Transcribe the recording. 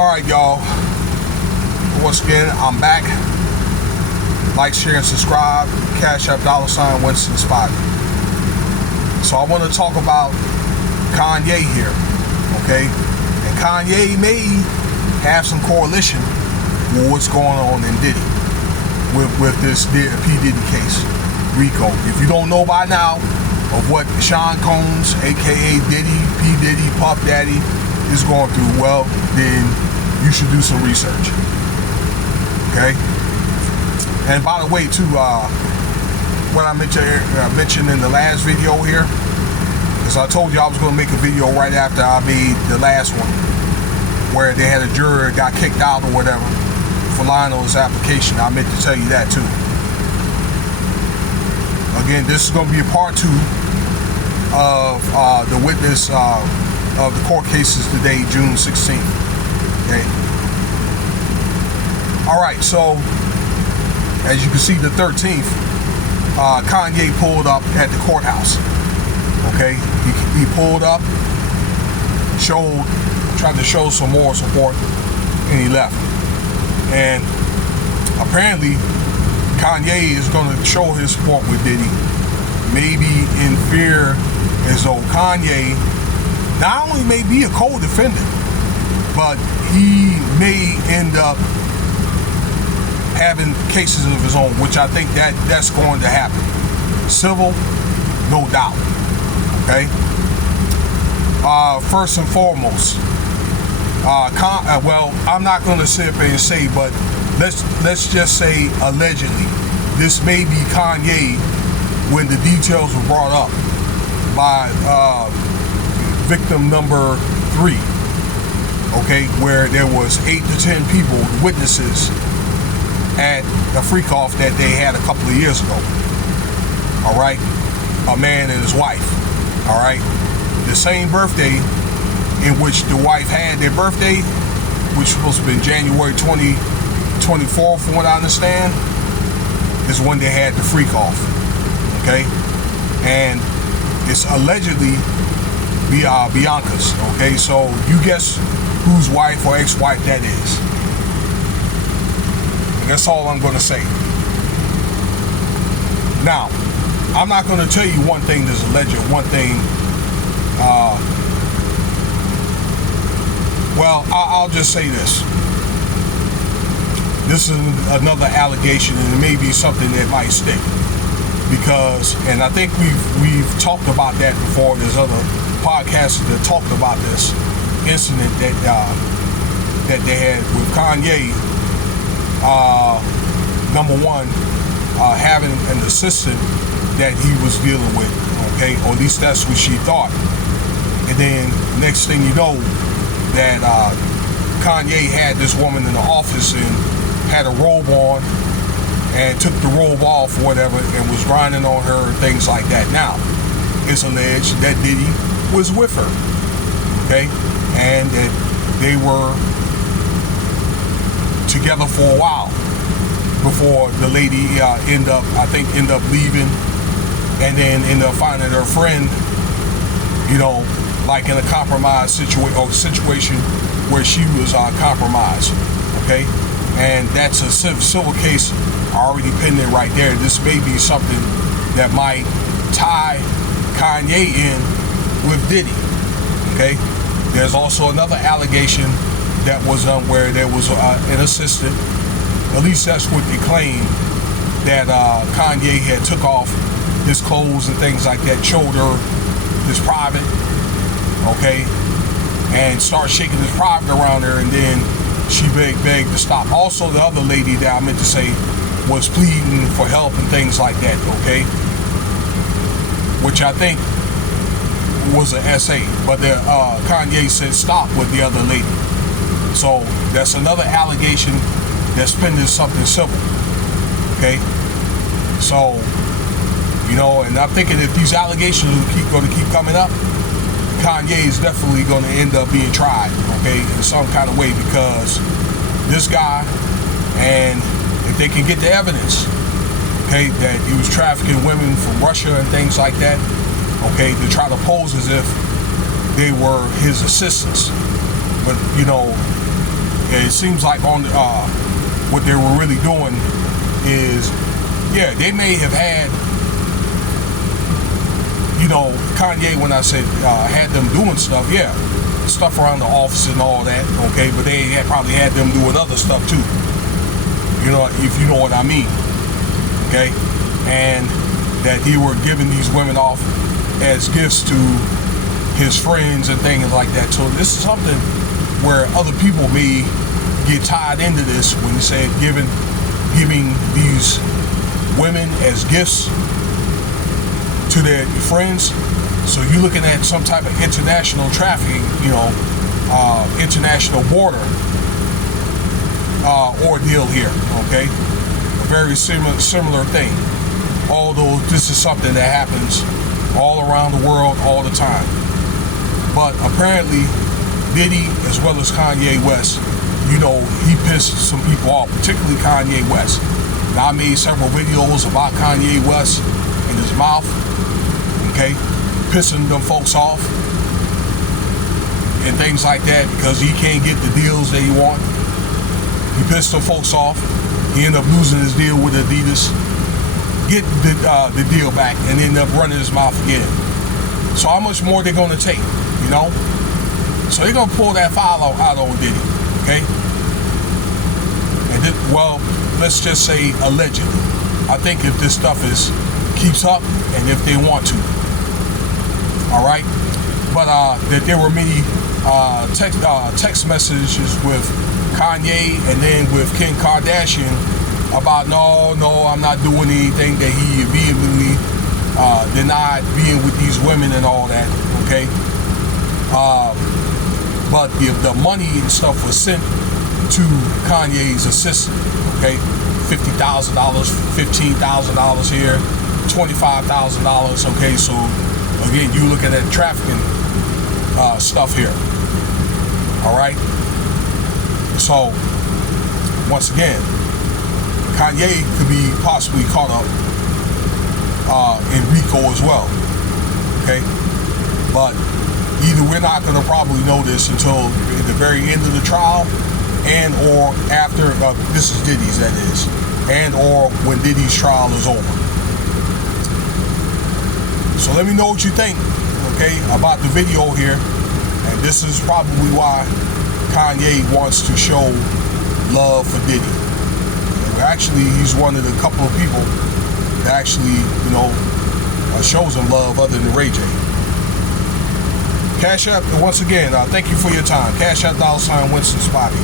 Alright, y'all. Once again, I'm back. Like, share, and subscribe. Cash App $ Winston Spotty. So I want to talk about Kanye here, okay? And Kanye may have some correlation with what's going on in Diddy, with this P Diddy case, RICO. If you don't know by now of what Sean Combs, aka Diddy, P Diddy, Puff Daddy, is going through, well, then you should do some research, okay? And by the way, too, what I mentioned in the last video here, is I told you I was going to make a video right after I made the last one, where they had a juror got kicked out or whatever for lying on his application. I meant to tell you that too. Again, this is going to be a part 2 of the witness of the court cases today, June 16th. Okay. All right, so as you can see, the 13th, Kanye pulled up at the courthouse. Okay, he pulled up, tried to show some more support, and he left. And apparently, Kanye is going to show his support with Diddy, maybe in fear as though Kanye not only may be a co-defendant, but he may end up having cases of his own, which I think that's going to happen. Civil, no doubt. Okay. First and foremost, well, I'm not going to sit up and say, but let's just say allegedly, this may be Kanye when the details were brought up by victim number 3. Okay, where there was 8 to 10 people, witnesses, at a freak-off that they had a couple of years ago. All right, a man and his wife. All right, the same birthday in which the wife had their birthday, which was supposed to be January 24th, from what I understand, is when they had the freak-off. Okay, and it's allegedly Bianca's. Okay, so you guess whose wife or ex-wife that is. That's all I'm going to say. Now, I'm not going to tell you one thing that's alleged, one thing. Well, I'll just say this. This is another allegation, and it may be something that might stick. Because, and I think we've talked about that before. There's other podcasts that talked about this incident that they had with Kanye. Number one, having an assistant that he was dealing with, okay, or at least that's what she thought. And then next thing you know, that Kanye had this woman in the office and had a robe on and took the robe off or whatever and was grinding on her and things like that. Now, it's alleged that Diddy was with her, okay, and that they were together for a while before the lady end up leaving, and then end up finding her friend, you know, like in a compromised situation where she was compromised. Okay, and that's a civil case already pending right there. This may be something that might tie Kanye in with Diddy. Okay, there's also another allegation that was where there was an assistant, at least that's what they claim, that Kanye had took off his clothes and things like that, showed her his private, okay, and started shaking his private around her, and then she begged to stop. Also, the other lady that I meant to say was pleading for help and things like that, okay, which I think was an SA, but Kanye said stop with the other lady. So that's another allegation that's pending something civil. Okay, so you know, and I'm thinking if these allegations are going to keep coming up, Kanye is definitely going to end up being tried, okay, in some kind of way, because this guy, and if they can get the evidence, okay, that he was trafficking women from Russia and things like that, okay, to try to pose as if they were his assistants. But, you know, it seems like on what they were really doing is, yeah, they may have had, you know, Kanye, when I said had them doing stuff, yeah, stuff around the office and all that, okay, but they probably had them doing other stuff too, you know, if you know what I mean, okay, and that he were giving these women off as gifts to his friends and things like that. So this is something where other people may get tied into this when you say giving these women as gifts to their friends. So you're looking at some type of international trafficking, you know, international border ordeal here, okay? A very similar thing. Although this is something that happens all around the world all the time. But apparently Diddy, as well as Kanye West, you know, he pissed some people off, particularly Kanye West. Now, I made several videos about Kanye West and his mouth, okay, pissing them folks off and things like that because he can't get the deals that he want. He pissed them folks off. He ended up losing his deal with Adidas, get the deal back, and end up running his mouth again. So how much more they're going to take, you know? So they're going to pull that file out on Diddy, okay? And well, let's just say allegedly. I think if this stuff keeps up and if they want to, all right? But that there were many text messages with Kanye and then with Kim Kardashian about no, I'm not doing anything, that he vehemently denied being with these women and all that, okay? But the money and stuff was sent to Kanye's assistant, okay? $50,000, $15,000 here, $25,000, okay? So again, you looking at trafficking stuff here, all right? So once again, Kanye could be possibly caught up in RICO as well, okay? But either we're not going to probably know this until the very end of the trial, and or after, this is Diddy's, that is, and or when Diddy's trial is over. So let me know what you think, okay, about the video here. And this is probably why Kanye wants to show love for Diddy. Actually, he's one of the couple of people that actually, you know, shows him love other than Ray J. Cash App, once again, thank you for your time. Cash App, $Winston Spotty.